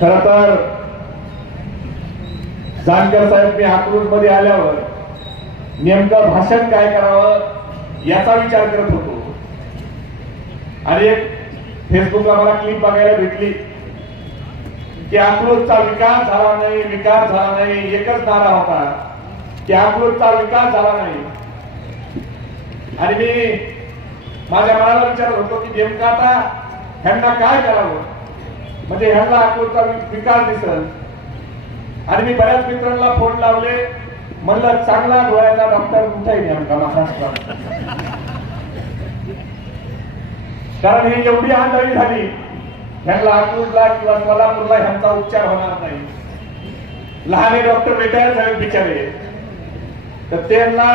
खर तर जानकर साहेब मी अकलूज मध्ये आल्यावर नेमकं भाषण काय करावं याचा विचार करत होतो आणि एक फेसबुकला मला क्लिप बघायला भेटली की अकलूजचा विकास झाला नाही, विकास झाला नाही, एकच नारा होता की अकलूजचा विकास झाला नाही. आणि मी माझ्या मनाला विचारत होतो की नेमकं आता ह्यांना काय करावं म्हणजे ह्यांना अकलूजचा विकास दिसेल. आणि मी बऱ्याच मित्रांना फोन लावले, म्हणलं चांगला डोळ्याचा डॉक्टर कुठेही नाही आमचा महाराष्ट्रात, कारण ही एवढी आंधळी झाली ह्यांना अकलूजला किंवा सोलापूरला ह्यांचा उपचार होणार नाही. लहाने डॉक्टर रिटायर झाले बिचारे, तर त्यांना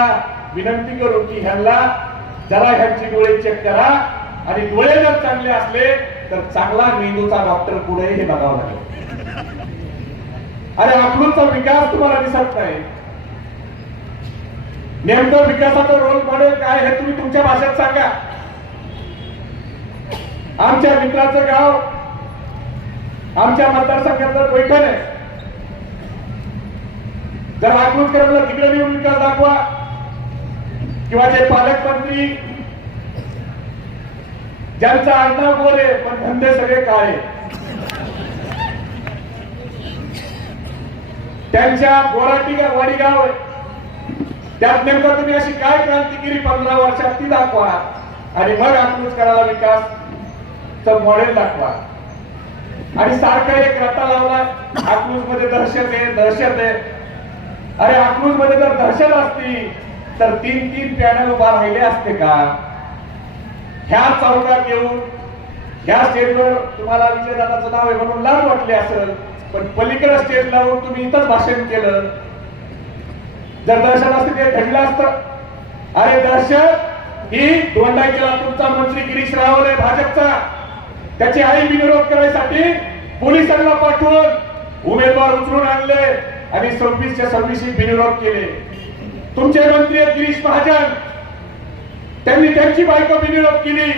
विनंती करू की ह्यांना जरा ह्यांची डोळे चेक करा आणि डोळे जर चांगले असले तर चांगला मेंदूचा डॉक्टर पुढे हे बघावं लागेल. अरे अकलूजचा विकास तुम्हाला दिसत नाही, नेमकं विकासाचा रोल मॉडेल काय हे तुम्ही तुमच्या भाषेत सांगा. आमच्या मित्राचं गाव आमच्या मतदारसंघाचं पैठण आहे, जर अकलूजकरांना तिकडे येऊन विकास दाखवा किंवा जे पालकमंत्री ज्यांचा आडनाव गोरे पण धंदे सगळे काळे, त्यांच्या गोराटी वाडी गाव आहे, त्यात नेमकं तुम्ही अशी काय क्रांतिगिरी 15 वर्षात ती दाखवा आणि मग अकलूजकराला विकास मॉडेल दाखवा. आणि सारखा एक रट्टा लावला अकलूज मध्ये दहशत आहे, दहशत आहे. अरे अकलूज मध्ये जर दहशत असती तर 3-3 पॅनल उभा राहिले असते का? ह्या चौकात येऊन ह्या स्टेजवर तुम्हाला विजयदादाचं नाव आहे म्हणून लाज वाटली असेल, पण पलीकडे स्टेज लावून तुम्ही इथंच भाषण केलं. जर दहशत असते ते घडलं असतं. अरे दहशत ही दोंडाईला तुमचा मंत्री गिरीश रावल आहे भाजपचा, त्याची आई विरोध करायसाठी पोलिसांना पाठवून उमेदवार उचलून आणले आणि 26च्या बिनविरोध केले. तुमचे मंत्री गिरीश महाजन, त्यांनी त्यांची बायको बिनविरोध केली,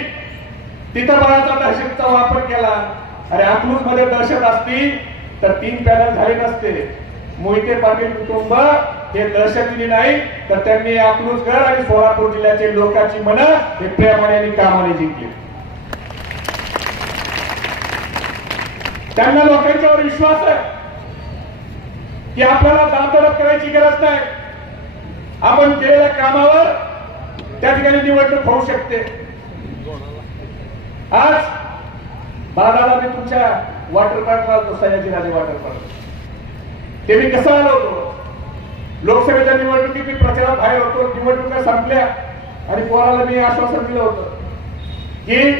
तिथं बळाचा दहशतचा वापर केला. अरे अकलूज मध्ये दहशत असती तर 3 पॅनल झाले नसते. मोहिते पाटील कुटुंब हे दहशतीने नाही तर त्यांनी अकलूजकर आणि सोलापूर जिल्ह्याचे लोकांची मनं हे प्रेमाने आणि कामाने जिंकली. त्यांना लोकांच्यावर विश्वास आहे की आपल्याला दाबदडप करायची गरज नाही, आपण केलेल्या कामावर त्या ठिकाणी निवडणूक होऊ शकते. आज बाळाला मी तुमच्या वॉटर पार्कला होतो, सयाजीराजे वॉटर पार्क, ते मी कसं आलो होतो लोकसभेच्या निवडणुकीत मी प्रचारात बाहेर होतो. निवडणुका संपल्या आणि पोराला मी आश्वासन दिलं होतं की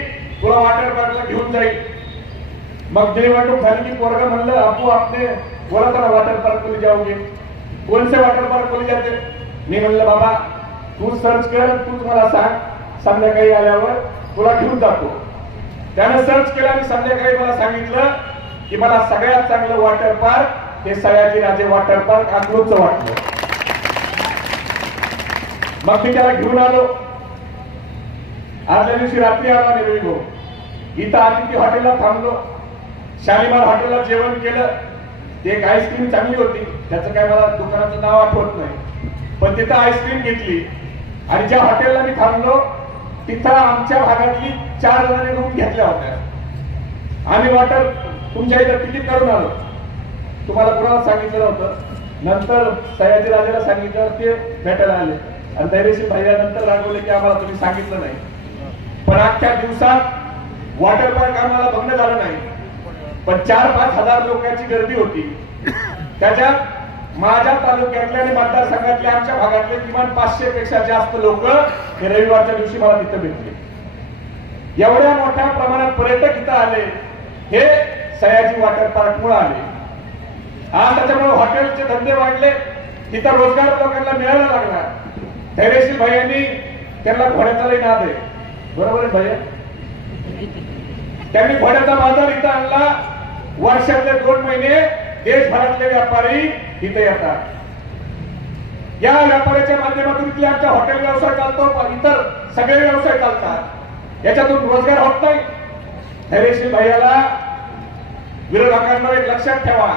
तुला वॉटर पार्कला घेऊन जाईल. मग निवडणूक झाली की पोरगा म्हणलं आपू आपने बोला था वॉटर पार्क को ले जाओगे, कौन से वॉटर पार्क को ले जाते? मी म्हणलं बाबा तू सर्च कर, तूच मला सांग, संध्याकाळी आल्यावर तुला घेऊन जातो. त्याने सर्च केलं आणि संध्याकाळी मला सांगितलं की मला सगळ्यात चांगलं वॉटर पार्क हे सयाजीराजे वॉटर पार्क अकलूजचं वाटलं. मग मी त्याला घेऊन आलो. आदल्या दिवशी रात्री आला निघून इथं आदित्य हॉटेलला थांबलो. शालीमार हॉटेलला जेवण केलं. एक आईस्क्रीम चांगली होती, त्याचं काय मला दुकानाचं नाव आठवत नाही, पण तिथं आईस्क्रीम घेतली. आणि ज्या हॉटेलला मी थांबलो तिथं आमच्या भागातली 4 जणांनी रूम घेतल्या होत्या. आम्ही वॉटर तुमच्या इथं तिकीट काढून आलो. तुम्हाला कोणाला सांगितलं नव्हतं, नंतर सयाजीराजेला सांगितलं, ते भेटायला आले आणि धैर्यशील भैया नंतर रागवले की आम्हाला तुम्ही सांगितलं नाही. पण अख्ख्या दिवसात वॉटर पार्क आम्हाला बघणं झालं नाही, पण 4-5 हजार लोकांची गर्दी होती. त्याच्यात माझ्या तालुक्यातल्या आणि मतदारसंघातल्या आमच्या भागातले किमान 500 पेक्षा जास्त लोक हे रविवारच्या दिवशी मला तिथं भेटले. एवढ्या मोठ्या प्रमाणात पर्यटक इथं आले हे सयाजी वॉटर पार्क मुळे आले. आज त्याच्यामुळे हॉटेलचे धंदे वाढले, तिथं रोजगार लोकांना मिळायला लागला. धैर्यशील भैयांनी त्यांना घोड्याचा लई नाद आहे, बरोबर आहे भैया? त्यांनी घोड्याचा बाजार इथं आणला. वर्षातले 2 महिने देशभरातले व्यापारी इथे येतात. या व्यापाऱ्याच्या माध्यमातून इथले आमचा हॉटेल व्यवसाय चालतो, इतर सगळे व्यवसाय चालतात. याच्यातून रोजगार होत नाही. धैर्यशील भैयाला विरोधकांना एक लक्षात ठेवा,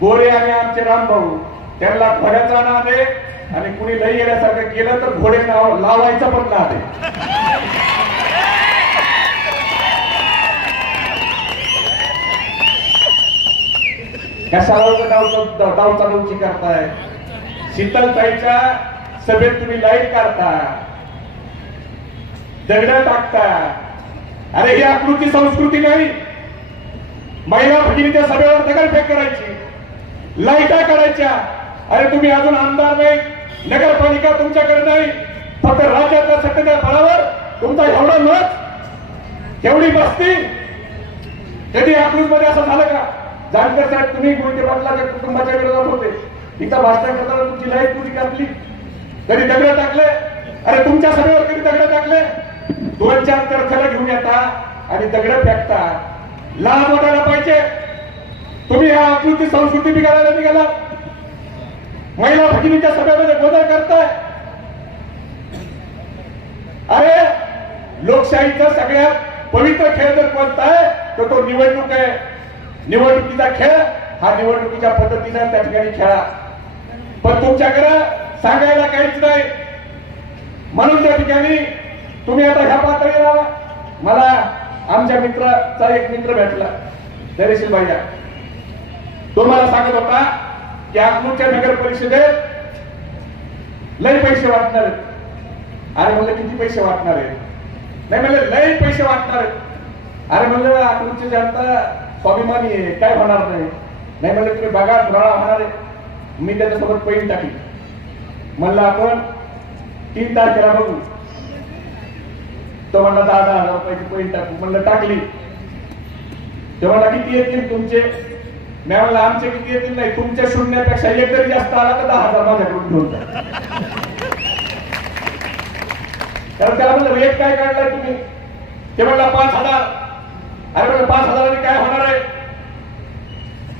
गोरे आणि आमचे रामभाऊ त्यांना घोड्याचा नाद आहे आणि कुणी लई येण्यासारखं केलं तर घोडे लावायचं पण नाद आहे. कशाला डावचाडूची करताय? शीतलताईच्या सभेत तुम्ही लाईट काढता, दगड टाकता. अरे ही आकृती संस्कृती नाही. महिला भगिनीच्या सभेवर दगडफेक करायची, लाईटा काढायच्या. अरे तुम्ही अजून आमदार नाही, नगरपालिका तुमच्याकडे नाही, फक्त राज्याच्या सत्तेच्या बळावर तुमचा एवढा मत, एवढी बसती. कधी अकलूज मध्ये असं झालं का? जानकर साहेब तुम्ही मोहिते पाटलाच्या कुटुंबाच्या विरोधात होते, इथं भाषण करताना तुमची लाईट कुठे कापली? कधी दगड टाकले? अरे तुमच्या सभेवर कधी दगड टाकले? 2-4 तरखला घेऊन येता आणि दगड फेकता. लाभ वाटायला पाहिजे. तुम्ही या आकृती संस्कृती बिघाडायला निघाला. महिला भगिनीच्या सभेमध्ये गोंधळ करताय. अरे लोकशाहीचा सगळ्यात पवित्र खेळ जर कोणता आहे तर तो निवडणूक आहे. निवडणुकीचा खेळ हा निवडणुकीच्या पद्धतीने त्या ठिकाणी खेळा. पण तुमच्याकडे सांगायला काहीच नाही. म्हणून त्या ठिकाणी तुम्ही आता ह्या पातळीला, मला आमच्या मित्राचा एक मित्र भेटला धैर्यशील भैया, तो मला सांगत होता की अकलूजच्या नगर परिषदेत लय पैसे वाटणार आहेत. अरे म्हणलं किती पैसे वाटणार आहेत? नाही म्हणलं लय पैसे वाटणार आहेत. अरे म्हणलं अकलूजची जनता स्वाभिमानी आहे, काय होणार नाही. नाही म्हणलं तुम्ही बघा धुराळा होणार आहे. मी त्याच्यासोबत पैन टाकली. म्हणलं आपण 3 तारखेला बघू. तो म्हणला 10,000 रुपयाची पैन टाकू. म्हणलं टाकली. तो म्हणला किती येतील तुमचे? मी म्हणलं आमचे किती येतील नाही, तुमच्या शून्यापेक्षा एक जरी जास्त आला तर 10,000 माझ्याकडून घेऊन जा. कारण त्याला म्हणलं रेट काय काढलाय तुम्ही? ते म्हणला 5,000. अरे म्हणलं 5,000 काय होणार आहे?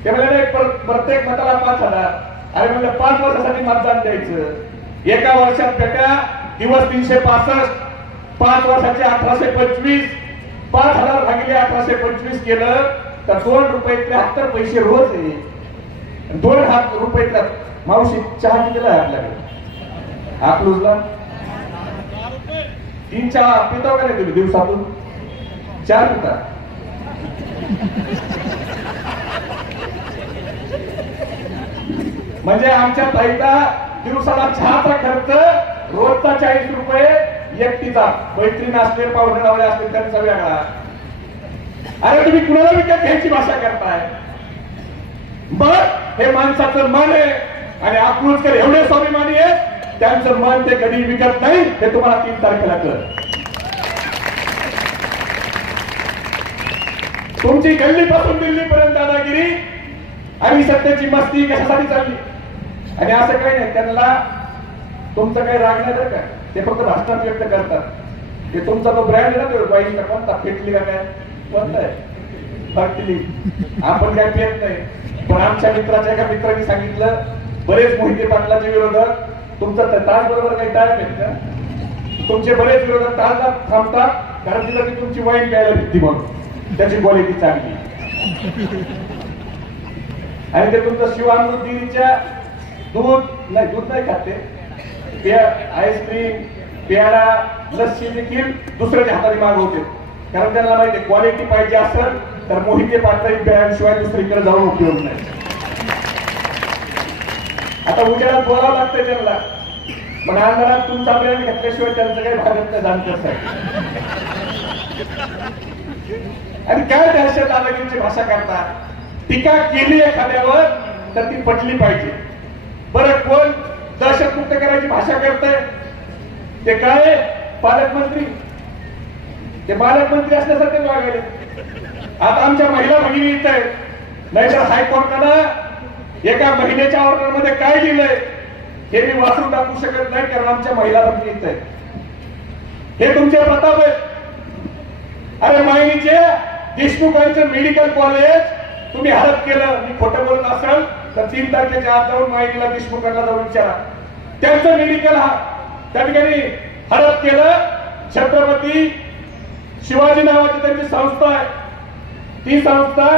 ते म्हणले प्रत्येक मताला 5,000. अरे म्हणलं 5 वर्षासाठी मतदान द्यायचं. एका वर्षात पेट्या दिवस 365, 5 वर्षाचे 1825, 5,000 भागिले 1825 केलं तर 2 रुपये 73 पैसे रोज आहे. 2 रुपये मावशी चहा कितीला आहे आपल्याकडे अकलूजला? 3 चहा पितो का नाही तुम्ही दिवसातून? 4 पिता. म्हणजे आमच्या ताईचा दिवसाला चहाचा खर्च रोजचा 40 रुपये एकटीचा. मैत्रीण असले, पाहुणे लावले असले त्यांचा वेगळा. अरे तुम्ही कुणाला विकत घ्यायची भाषा करताय? मग हे माणसाचं मन आहे आणि अकलूजकर एवढे स्वाभिमानी आहे, त्यांचं मन ते कधी विकत नाही. हे तुम्हाला 3 तारखेला कळलं. तुमची गल्लीपासून दिल्लीपर्यंत दादागिरी आणि सत्तेची मस्ती कशासाठी चालली? आणि असं काही नाही, त्यांना तुमचं काही राग नाही बरं का. ते फक्त भाषणात व्यक्त करतात. ते तुमचा तो ब्रँड आहे ना, तो बाईचा कोणता फेटली का काय कोणता आहे फटली, आपण काय पेत नाही. पण आमच्या मित्राच्या एका मित्रांनी सांगितलं, बरेच मोहिते पाटलाचे विरोधक तुमचं ताज बरोबर काही टाळत आहेत का? तुमचे बरेच विरोधक ताजला थांबतात कारण तिला ती तुमची वाईन प्यायला भेटती म्हणून, त्याची क्वालिटी चांगली. आणि ते तुमचं शिवामृतीच्या दूध नाही खाते, आईस्क्रीम, पेढा, लस्सी देखील दुसऱ्याच्या हाताने मागवते. कारण त्यांना माहिती क्वालिटी पाहिजे असेल तर मोहिते पाटलाची ब्रँडशिवाय दुसरीकडे जाऊन उपयोग नाही. आता उद्याला बोलावं लागतंय त्यांना, पण अंधारात तुमचा ब्रँड घेतल्याशिवाय त्यांचं काही भागत नाही जाणत. आणि काय दहशत दादागिरीची भाषा करतात? टीका केली एखाद्यावर तर ती पटली पाहिजे. बरं कोण दहशतमुक्त करायची भाषा करतंय? ते काय पालकमंत्री, ते पालकमंत्री असल्यासारखे वागायले. आता आमच्या महिला भगिनी येत आहेत, नाहीतर हायकोर्टानं एका महिलेच्या ऑर्डरमध्ये काय लिहिलंय हे मी वाचून टाकू शकत नाही, कारण आमच्या महिला भगिनी येत आहेत. हे तुमचे प्रताप आहेत. अरे माहिनीचे देशमुखांचं मेडिकल कॉलेज तुम्ही हडप केलं. मी खोटं बोलत असेल तर 3 तारखेच्या आत जाऊन माहिनीला देशमुखांना जाऊन विचारा. त्यांचं मेडिकल त्या ठिकाणी हडप केलं. छत्रपती शिवाजी नावाची त्यांची संस्था आहे. ती संस्था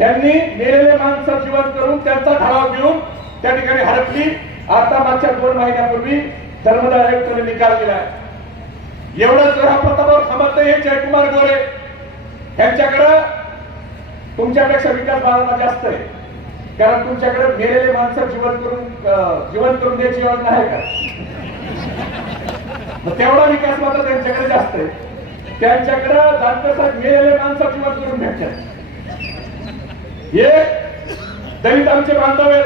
यांनी मेलेले माणसं जिवंत करून त्यांचा ठराव घेऊन त्या ठिकाणी हडपली. आता मागच्या 2 महिन्यापूर्वी धर्मदाय आयुक्तांनी निकाल दिला. एवढंच जर प्रतापावर थांबत नाही हे जयकुमार गोरे यांच्याकडे तुमच्यापेक्षा विकास बाळाला जास्त आहे. कारण तुमच्याकडे मेलेले माणसं जिवंत करून द्यायची योजना आहे का? तेवढा विकास मात्र त्यांच्याकडे जास्त आहे. त्यांच्याकडे जाणतं मेलेले माणसं जिवंत करून भेटतात. हे दलित आमचे बांधव आहेत.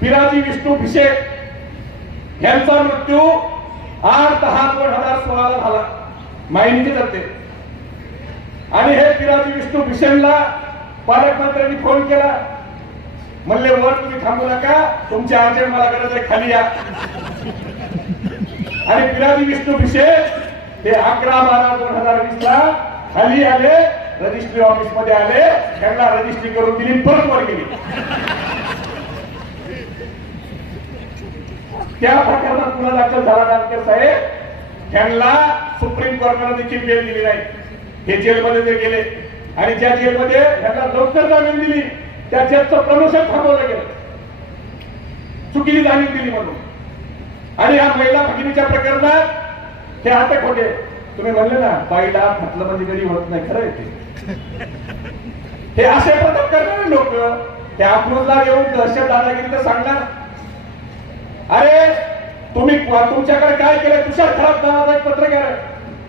पिराजी विष्णू भिशे यांचा मृत्यू 8/10/2016 ला झाला. माहिती जाते. आणि हे पिराजी विष्णू भिशेंना पालकमंत्र्यांनी फोन केला. म्हणले वर तुम्ही थांबू नका, तुमच्या अर्जंट मला गरज आहे, खाली या. आणि पिराजी विष्णू भिशे ते 11/12/2020 ला खाली आले, रजिस्ट्री ऑफिस मध्ये आले, त्यांना रजिस्ट्री करून दिली, परत वर गेली. त्या प्रकरणात गुन्हा दाखल झाला जानकर साहेब, त्यांना सुप्रीम कोर्टाने देखील बेल दिली नाही. हे जेलमध्ये ते गेले आणि ज्या जेलमध्ये त्यांना लवकर जामीन दिली त्या जेलचं प्रमोशन थांबवलं गेलं, चुकीची जामीन दिली म्हणून. आणि या महिला भगिनीच्या प्रकरणात ते अटक होते. तुम्ही म्हणले ना बाईला म्हटलं म्हणजे कधी होत नाही, खरं आहे हे असे प्रकार करणारे लोक ते अकलूजला येऊन दहशत दादागिरी तर सांगणार. अरे तुम्ही तुमच्याकडे काय केलं? तुषार खराब नावाचा एक पत्रकार आहे.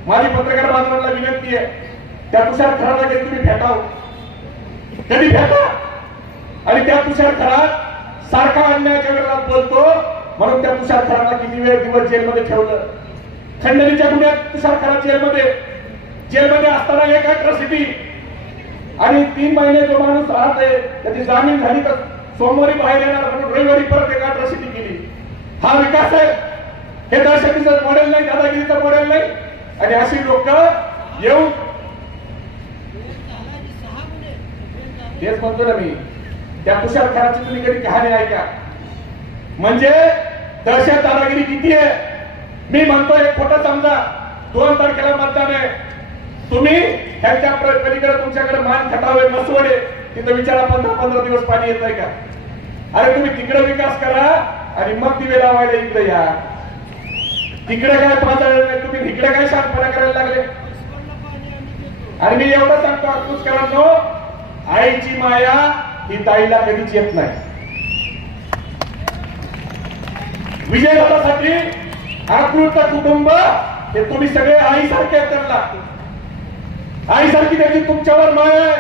माझी पत्रकार बांधवांना विनंती आहे, त्या तुषार खराबला कधी तुम्ही भेटाव, कधी भेटा. आणि त्या तुषार खराब सारखा अन्यायाच्या विरोधात बोलतो म्हणून त्या तुषार खराबला किती वेळ दिवस जेलमध्ये ठेवलं. खंडणीच्या गुन्ह्यात तुषार खराब जेलमध्ये असताना एक अॅट्रॉसिटी आणि 3 महिने जो माणूस राहते त्याची जामीन झाली तर सोमवारी बाहेर येणार म्हणून रविवारी परत एक अॅट्रॉसिटी केली. हा विकास आहे? हे दहशतीचं मॉडेल नाही, दादागिरीचं मॉडेल नाही. आणि अशी लोक येऊन तेच म्हणतो ना मी, त्या तुषार खराबची तुम्ही कधी कहाणी ऐका. म्हणजे दहशत दादागिरी किती आहे. मी म्हणतो एक खोटं समजा, 2 तारखेला मतदान आहे, तुम्ही ह्यांच्या पलीकडे तुमच्याकडे मान खटावे मसवडे तिथं विचारा 15 दिवस पाणी येत आहे का? अरे तुम्ही तिकडे विकास करा आणि मग दिवे लावायला इकडे या. तिकडे काय पाहता तुम्ही इकडे काय शांतपणा करायला लागले. आणि मी एवढं सांगतो अकलूजकरांनो, आईची माया ही ताईला कधीच येत नाही. विजयदादासाठी अकलूजचं कुटुंब हे तुम्ही सगळे आईसारखे आहेत. त्यांना आईसारखी त्याची तुमच्यावर माया आहे.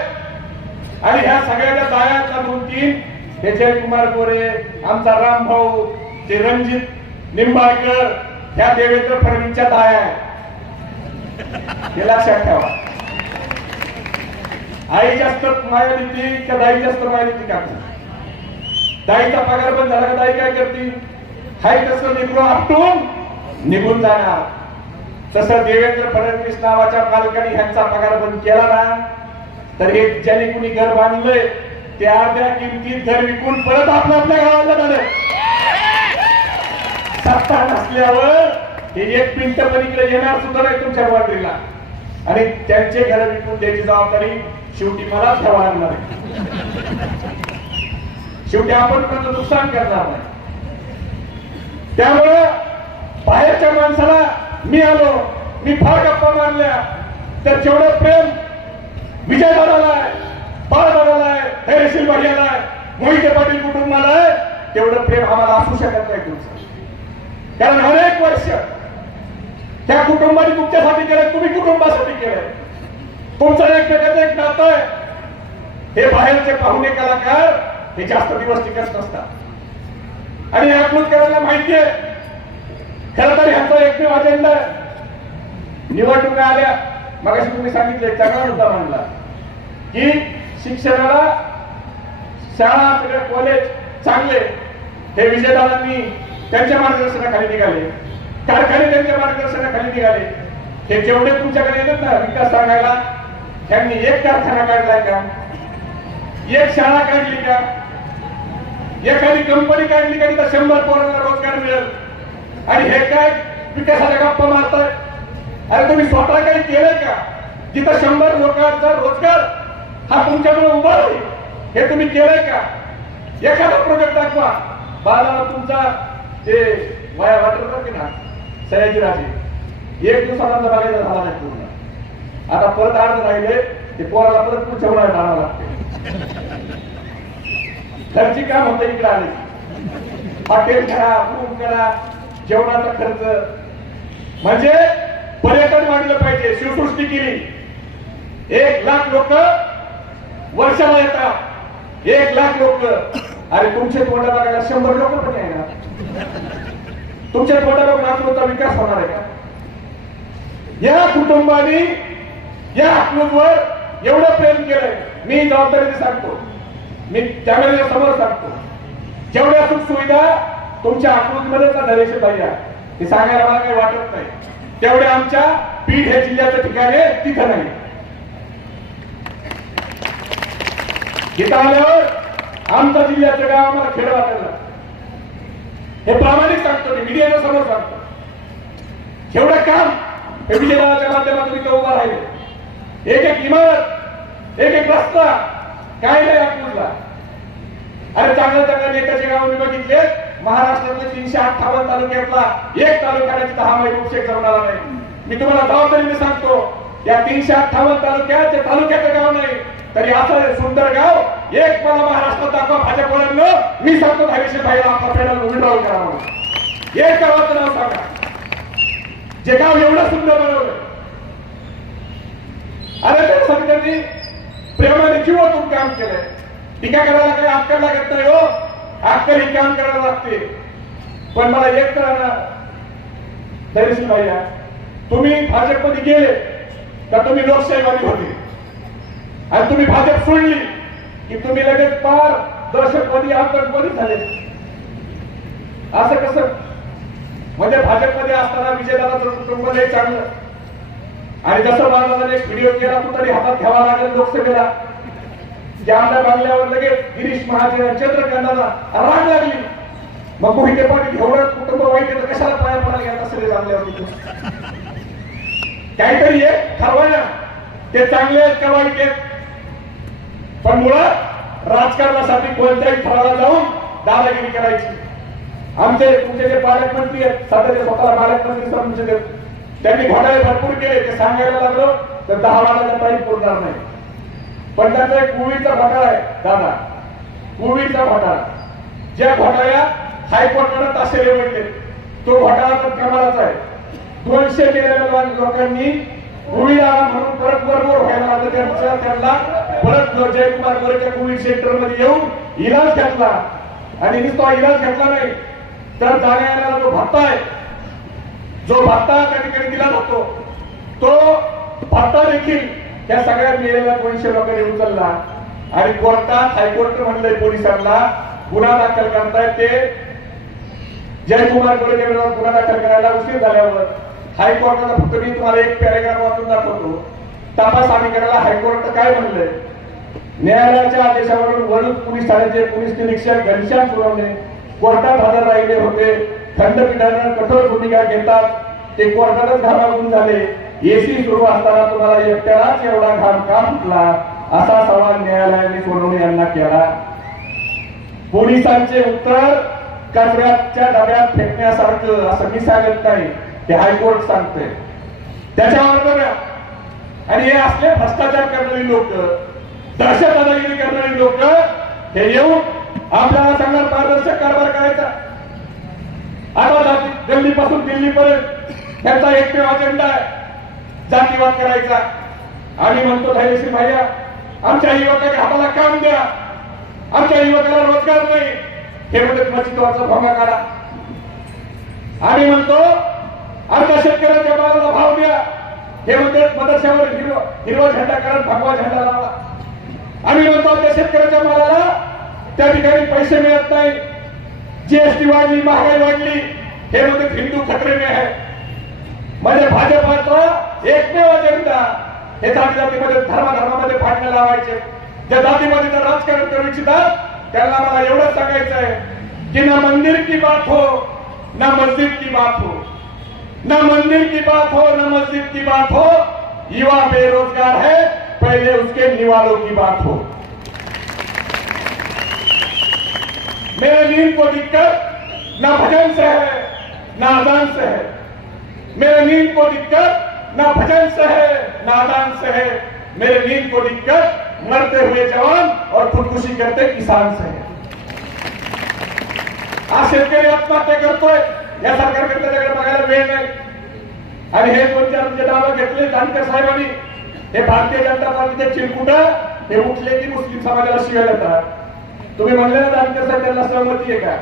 आणि ह्या सगळ्याच्या दायातला 2-3 हे जयकुमार गोरे, आमचा राम भाऊ, ते रणजित निंबाळकर, ह्या देवेंद्र फडणवीसच्या दाया आहे. हे लक्षात ठेवा. आई जास्त माया देते का दाई जास्त माया देते का? दाईचा पगार बंद झाला का दाई काय करते? हाय तसं निघून आपटून निघून जाणार. तसं देवेंद्र फडणवीस नावाच्या मालकाने ह्यांचा पगार बंद केला ना तर हे ज्याने कुणी घर बांधलंय ते अर्ध्या किमतीत घर विकून परत आपल्या गावाला झाले. सत्ता नसल्यावर हे एक मिनिट पलीकडे येणार सुद्धा नाही तुमच्या बाजूला. आणि त्यांचे घर विकून द्यायची जबाबदारी शेवटी मला ठेवावी लागणार आहे. शेवटी आपण कोणाचं नुकसान करणार नाही. त्यामुळे बाहेरच्या माणसाला मी आलो, मी फार गप्पा मारल्या तर जेवढं प्रेम विजयदादाला आहे, बाळदादाला आहे, धैर्यशील भैयाला आहे, मोहिते पाटील कुटुंबाला आहे, तेवढं प्रेम आम्हाला असू शकत नाही तुमचं. कारण अनेक वर्ष त्या कुटुंबाने तुमच्यासाठी केलं, तुम्ही कुटुंबासाठी केलं. तुमचं एकमेकाचं एक नातं आहे. हे बाहेरचे पाहुणे कलाकार हे जास्त दिवस टिकत नसतात. आणि अकलूजकरांना माहिती आहे खरं तर ह्यांचा एकमेव अजेंडा आहे. निवडणुका आल्या, मगाशी तुम्ही सांगितलं चांगला मुद्दा मांडला की शिक्षणाला शाळा सगळे कॉलेज चांगले हे विजयदादांनी त्यांच्या मार्गदर्शनाखाली निघाले, कारखाने त्यांच्या मार्गदर्शनाखाली निघाले. हे जेवढे तुमच्याकडे येतात ना विकास सांगायला, त्यांनी एक कारखाना काढलाय का? एक शाळा काढली का? एखादी कंपनी काढली का तिथं 100 पोरांना रोजगार मिळेल? आणि हे काय विकासाच्या गप्पा मारताय? अरे तुम्ही स्वतः काही केलंय का जिथं 100 लोकांचा रोजगार हा तुमच्याकडे उभा राहील हे तुम्ही केलंय का? एखादा प्रोजेक्ट दाखवा. बाळाला तुमचा ते वाया वाटत की ना सयाजीराजे एक दिवसात आमचा बघायचा झाला नाही पूर्ण. आता परत अर्ध राहिले ते पोराला परत पुढच्या उन्हाळ्यात आणावं लागते. घरची काम होतं इकडे आले. हॉटेल करा, रूम करा, जेवणाचा खर्च. म्हणजे पर्यटन वाढलं पाहिजे. शिवसृष्टी केली. 1 लाख लोक वर्षाला येतात. 1 लाख लोक. अरे तुमचे तोंड बघायला 100 लोक पण येणार. तुमच्या तोंड बघून अकलूजचा विकास होणार आहे का? या कुटुंबाने या अकलूजवर एवढं प्रेम केलंय. मी जबाबदारीने सांगतो, मी कॅमेऱ्याच्या समोर सांगतो, जेवढ्या सुख सुविधा तुमच्या अकलूजमध्येच धैर्यशील पाहिजे हे सांगायला मला काही वाटत नाही. तेवढे आमच्या बीड हे जिल्ह्याचं ठिकाण आहे तिथं नाही. इथं आल्यावर आमच्या जिल्ह्याचं गाव आम्हाला खेड वाटायला. हे प्रामाणिक सांगतो, मी मीडियाच्या समोर सांगतो. एवढं काम हे विजयदाच्या माध्यमातून इथं उभा राहिले. एक एक इमारत, एक एक रस्ता काय नाही अकलूजला. अरे चांगल्या चांगल्या नेत्याचे गाव मी बघितले. महाराष्ट्रातल्या 358 तालुक्यातला एक तालुक्याची 10 मैल उपशेक जमणारा नाही. मी तुम्हाला जबाबदारीने सांगतो, या 358 तालुक्यात ते तालुक्याचं गाव नाही तरी असं सुंदर गाव एक मला महाराष्ट्रात दाखवा भाजपवाल्यांना. मी सांगतो धैर्यशील भाईला आपला पॅनल विड्रॉल करा म्हणून. एक गावाचं नाव सांगा जे गाव एवढं सुंदर बनवलं. अरे त्यासाठी त्यांनी प्रेमाने जीवातून काम केलंय. टीका करायला काही अक्कल लागत नाही हो. अक्कल ही काम करायला लागते. पण मला एक करा धैर्यशील भैया, तुम्ही भाजपमध्ये गेले तर तुम्ही लोकशाहीवादी होते आणि तुम्ही भाजप सोडली की तुम्ही लगेच पार दहशतवादी आतंकवादी झाले. असं कसं? म्हणजे भाजपमध्ये असताना विजयदादाचं कुटुंब लय चांगलं. आणि जसं महाराजांनी एक व्हिडिओ केला तो तरी हातात घ्यावा लागेल लोकसभेला. ज्या बांगल्यावर लगेच गिरीश महाजन चंद्रकांताला राग लागली. मग मोहिते पाटील एवढं कुटुंब वाईट आहे तर कशाला पाया पडायला गेला सगळे बांगल्यावर तिथून? काहीतरी एक ठरवायला ते चांगले आहेत का वाईट आहेत. पण मुळात राजकारणासाठी कोणत्याही ठरावाला जाऊन दादागिरी करायची. आमचे तुमचे जे पालकमंत्री आहेत, सध्या स्वतःला पालकमंत्री समजून त्यांनी घोटाळे भरपूर केले. ते सांगायला लागलो तर 10 वाटाचा टाईम पुरणार नाही. पण त्याचा एक कुळीचा घोटाळा आहे दादा, कुळीचा घोटाळा. ज्या घोटाळ्यात हायकोर्टाने ताशेरे मिळते तो घोटाळा तर कमालाचा आहे. 200 गेलेल्या लोकांनी कुळीला म्हणून परत बरोबर व्हायला लागलं. त्यांना परत जयकुमार गोरेच्या कुळी सेंटर मध्ये येऊन इलाज घेतला. आणि नुसता इलाज घेतला नाही तर जाण्याला जो भत्ता आहे, जो भत्ता त्या ठिकाणी दिला जातो तो भत्ता देखील त्या सगळ्या मेलेल्या 200 लोकांनी उचलला. आणि कोर्टात हायकोर्ट म्हणलंय पोलिसांना गुन्हा दाखल करताय. ते जयकुमार गोरेच्या विरोधात गुन्हा दाखल करायला उशीर झाल्यावर हायकोर्टाला फक्त मी तुम्हाला एक पॅरेग्राफ वाचून दाखवतो. तपास आम्ही करायला हायकोर्ट काय म्हणलंय? न्यायालयाच्या आदेशावरून वडूज पोलीस ठाण्याचे पोलीस निरीक्षक घनश्याम सुरवणे कोर्टात हजर राहिले होते. खंडपीठाने कठोर भूमिका घेतात. ते कोर्टातच घामाघूम झाले. एसी सुरू असताना तुम्हाला एकट्यालाच एवढा घाम का फुटला असा सवाल न्यायालयाने सोनवणे यांना केला. पोलिसांचे उत्तर कचऱ्याच्या डब्यात फेकण्यासारखं असं मी सांगत नाही, ते हायकोर्ट सांगते. त्याच्यावर बघा. आणि हे असले भ्रष्टाचार करणारी लोक, दहशतवादी करणारी लोक हे येऊन आपल्याला सांगणार पारदर्शक कारभार करायचा. आता दिल्लीपासून दिल्लीपर्यंत त्यांचा एकमेव अजेंडा आहे जातीवाद करायचा. आम्ही म्हणतो धैर्यशील भैया, आमच्या युवकाच्या हाताला काम द्या, आमच्या युवकाला रोजगार नाही हे म्हणत मच्छीद्वारचा भोंगा काढा. आम्ही म्हणतो आमच्या शेतकऱ्याच्या मालाला भाव द्या हे म्हणते मदरशावर हिरवा झेंडा काढून भगवा झेंडा लावा. आम्ही म्हणतो आमच्या शेतकऱ्याच्या मालाला त्या ठिकाणी पैसे मिळत नाही. जीएसटी वाढली, महागाई वाढली हे म्हणते हिंदू खतरे में है. म्हणजे भाजपाचा एकमेव अजेंडा हे जातीमध्ये धर्मामध्ये भांडणं लावायचे. ज्या जातीमध्ये जर राजकारण करू इच्छितात त्यांना मला एवढंच सांगायचं आहे की ना मंदिर की बात हो ना मस्जिद की बात हो, ना मंदिर की बात हो ना मस्जिद की बात हो. युवा बेरोजगार है, पहले उसके निवालों की बात हो। मेरे नींद को दिक्कत ना भजन से है ना अजान से है। मेरे नींद को दिक्कत ना भजन से है ना अजान से है। मेरे नींद को दिक्कत मरते हुए जवान और खुदकुशी करते किसान से है। आज शेतकरी आत्महत्या करतोय, या सरकारकडे त्याच्याकडे बघायला वेळ नाही। आणि हे 2-4 जे दावा घेतले जानकर साहेबांनी, हे भारतीय जनता पार्टीचे चिरकुटा, हे उठले की मुस्लिम समाजाला शिव्या देतात। तुम्ही म्हणले ना जानकर साहेब त्यांना सहमती आहे का?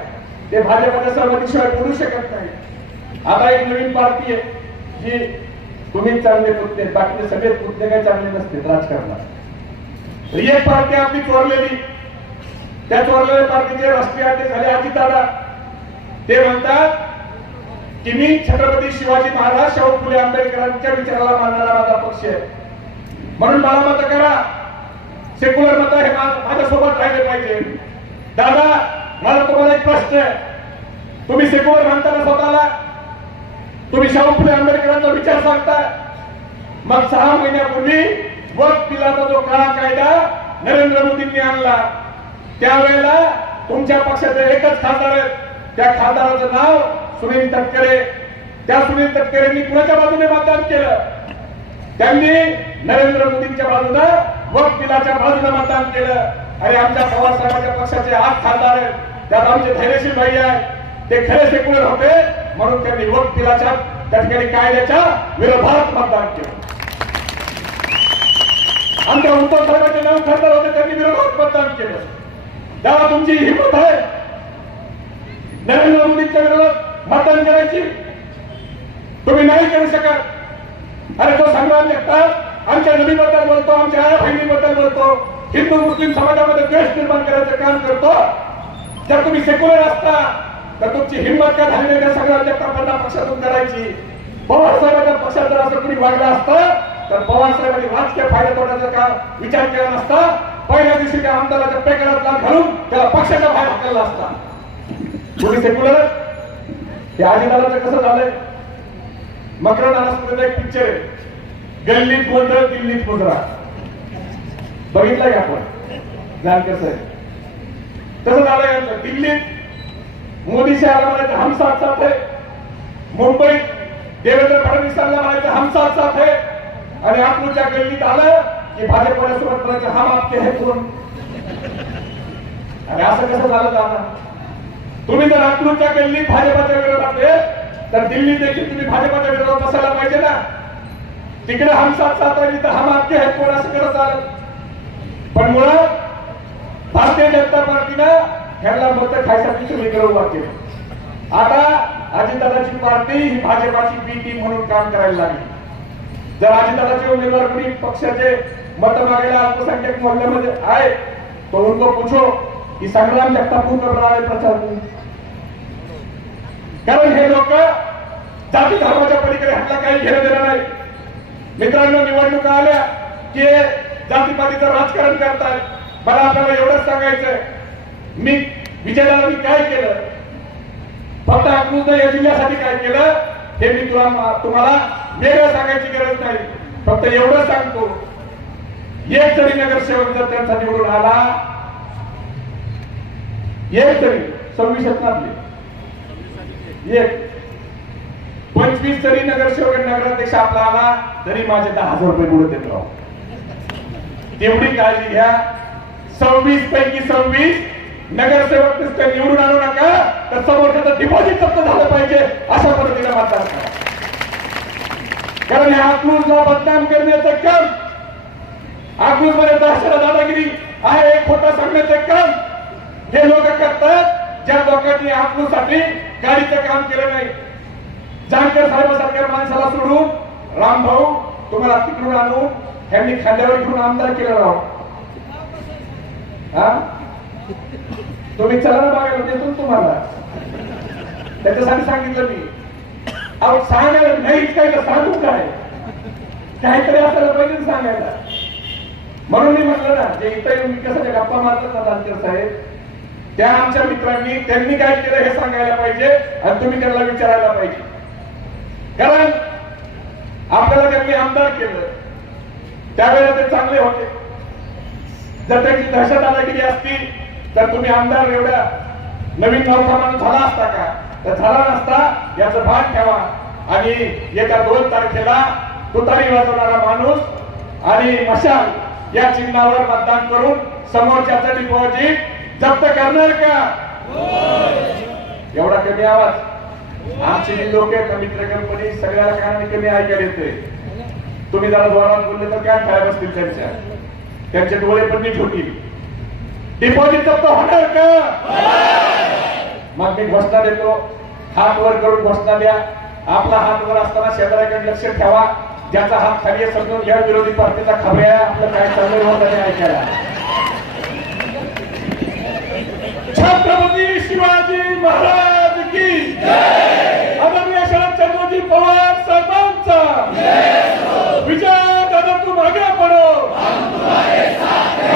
ते भाजपच्या सहमतीशिवाय बोलू शकत नाही। आता एक नवीन पार्टी आहे जी तुम्ही चांगले पुतणे, बाकीचे सगळे पुतणे काही चांगले नसते राजकारणात। एक पार्टी आपली चोरलेली, त्या चोरलेल्या पार्टीचे राष्ट्रीय अध्यक्ष झाले अजितदादा। ते म्हणतात की मी छत्रपती शिवाजी महाराज शाहू फुले आंबेडकरांच्या विचाराला मानणारा माझा पक्ष आहे, म्हणून मला मत करा। सेक्युलर मत हे माझ्यासोबत राहिले पाहिजे। दादा, मला तुम्हाला एक प्रश्न आहे, तुम्ही सेक्युलर म्हणताना स्वतःला, तुम्ही शाहू फुले आंबेडकरांचा विचार सांगताय, मग 6 महिन्यापूर्वी वक्फ बिलाचा जो काळा कायदा नरेंद्र मोदींनी आणला, त्यावेळेला तुमच्या पक्षाचे एकच खासदार आहेत, त्या खासदाराचं नाव सुनील तटकरे। त्या सुनील तटकरेंनी कुणाच्या बाजूने मतदान केलं? त्यांनी नरेंद्र मोदींच्या बाजूने, वक्फ बिलाच्या बाजूने मतदान केलं। आणि आमच्या पवार साहेबांच्या पक्षाचे 8 खासदार आहेत, त्यात आमचे धैर्यशील भाई आहेत, ते खरे सेक्युलर होते, म्हणून त्यांनी वक्फ बिलाच्या तटकरी कायद्याच्या विरोधात मतदान केलं। आमच्या उद्धव साहेबांचे 9 खासदार होते, त्यांनी विरोधात मतदान केलं। तेव्हा तुमची हिंमत आहे नरेंद्र मोदींच्या विरोधात मतदान करायची? तुम्ही नाही करू शकत। अरे तो संग्राम जगताप आमच्या नदीबद्दल बोलतो, आमच्या आया बहिणीबद्दल बोलतो, हिंदू मुस्लिम समाजामध्ये द्वेष निर्माण करायचं काम करतो। जर तुम्ही सेक्युलर असता तर तुमची हिंमत काय झाली नाही संग्राम जगतापांना पक्षातून करायची? पवार साहेबांच्या पक्षात जर असं कोणी वागलं असतं तर पवार साहेबांनी राजकीय फायदा तोडण्याचा का विचार केला नसता। पहिल्या दिवशी त्या आमदाराच्या पेकडात लाल घालून त्याला पक्षाच्या बाहेर हाकलला असता। तुम्ही सेक्युलर? हे अजितदादाचं कसं झालंय? मकरंद अनासपुरेचा एक पिक्चर आहे, गल्लीत गोंधळ दिल्लीत मुजरा, बघितलाय का आपण? जानकर साहेब तसं झालंय यांचं। दिल्लीत मोदी शहराला म्हणायचं हम साथ साथ है, मुंबईत देवेंद्र फडणवीसांना म्हणायचं हम साथ साथ है, आणि अकलूजच्या गल्लीत आलं की भाजपसोबत म्हणायचं हम आपके है कोण? आणि असं कसं झालं दादा? तुम्ही जर अकलूजच्या गल्लीत भाजपच्या विरोधात आहे तर दिल्लीत देखील तुम्ही भाजपच्या विरोधात बसायला पाहिजे ना। तिकडे हम साथ साथ आहे, तर हम आपके है कोण असं करत आलं। पण मुळात भारतीय जनता पार्टीनं ह्याला मत खायसाठी सगळीकडे उभा केलं। आता अजितदादाची पार्टी ही भाजपाची बी टीम म्हणून काम करायला लागली। जर अजितदादाचे उमेदवार कोणी पक्षाचे मत मागायला अल्पसंख्याक मोहल्ल्यामध्ये आहे तो उनको पूछो की संग्राम जगताप कब रहा है प्रचार में? कारण हे लोक जाती धर्माच्या पलीकडे ह्याला काही घेणं देणं नाही। मित्रांनो, निवडणुका आल्या की जातीपातीचं राजकारण करतात। मला आपल्याला एवढंच सांगायचंय, मी विजयदादांनी काय केलं, फक्त अकलूज या जिल्ह्यासाठी काय केलं हे मी तुम्हाला वेगळं सांगायची गरज नाही। फक्त एवढं सांगतो, एक जरी नगरसेवक जर त्यांचा निवडून आला, एक तरी 26 आपले एक 25 जरी नगरसेवक नगराध्यक्ष आपला आला तरी माझे 10,000 रुपये बुडत देत राहू। तेवढी काळजी घ्या। 26 पैकी 26 नगरसेवक नुसते निवडून आणू नका, तर समोरच्याचं डिपॉझिट जप्त झालं पाहिजे अशा पद्धतीने मतदान करा। कारण ह्या अकलूजला बदनाम करण्याचं काम, अकलूजमध्ये दहशत दादागिरी आहे हे खोटं सांगण्याचं काम हे लोक करतात, ज्या लोकांनी अकलूजसाठी गाडीचं काम केलं नाही। जानकर साहेबांसारख्या माणसाला सोडून रामभाऊ तुम्हाला तिकडून आणून त्यांनी खांद्यावर घेऊन आमदार केलं राव। हा, तुम्ही चला बघायला देतो तुम्हाला, त्याच्यासाठी सांगितलं मी। अहो सांगायला नाही काय तर सांगू काय, काहीतरी असायला पाहिजे सांगायला। म्हणून मी म्हटलं ना, जे इथं येऊन विकासाच्या गप्पा मारतात ना जानकर साहेब, त्या आमच्या मित्रांनी त्यांनी काय केलं हे सांगायला पाहिजे आणि तुम्ही त्यांना विचारायला पाहिजे। कारण आपल्याला त्यांनी आमदार केलं, त्यावेळेला ते चांगले होते. जर त्याची दहशत आलागिरी असती तर तुम्ही आमदार एवढ्या नवीन नौका माणूस झाला असता का? तर झाला नसता, याचं भान ठेवा. आणि येत्या 2 तारखेला तुतारी वाजवणारा माणूस आणि मशाल या चिन्हावर मतदान करून समोरच्याचं डिपॉझिट जप्त करणार का? एवढा कमी आवाज आमची जी लोक आहेत मित्रकंपनी सगळ्याला कानाने कमी ऐकायला येते. तुम्ही जरा जोरात बोलले तर काय काय बसतील त्यांचे डोळे पण नीट होतील. डिपॉझिट जप्त होणार का? मग मी घोषणा देतो, हात वर करून घोषणा द्या. आपला हात वर असताना शेजाऱ्याकडे लक्ष ठेवा. ज्याचा हात खाली आहे समजून घ्या, विरोधी पार्टीचा खबरे आहे, आपलं काय चाललंय होतं ऐकायला. छत्रपती शिवाजी महाराज की जय. आदरणीय शरदचंद्रजी पवार साहेबांचा विजय. दादा तू मागे पडो.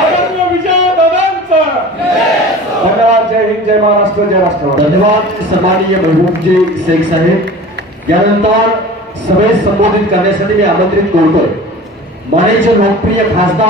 आदरणीय विजय दादांचा धन्यवाद. जय हिंद, जय महाराष्ट्र, जय राष्ट्र. धन्यवाद सन्माननीय महबूबजी शेख साहेब. यानंतर सभेत संबोधित करण्यासाठी मी आमंत्रित करतोय माननीय लोकप्रिय खासदार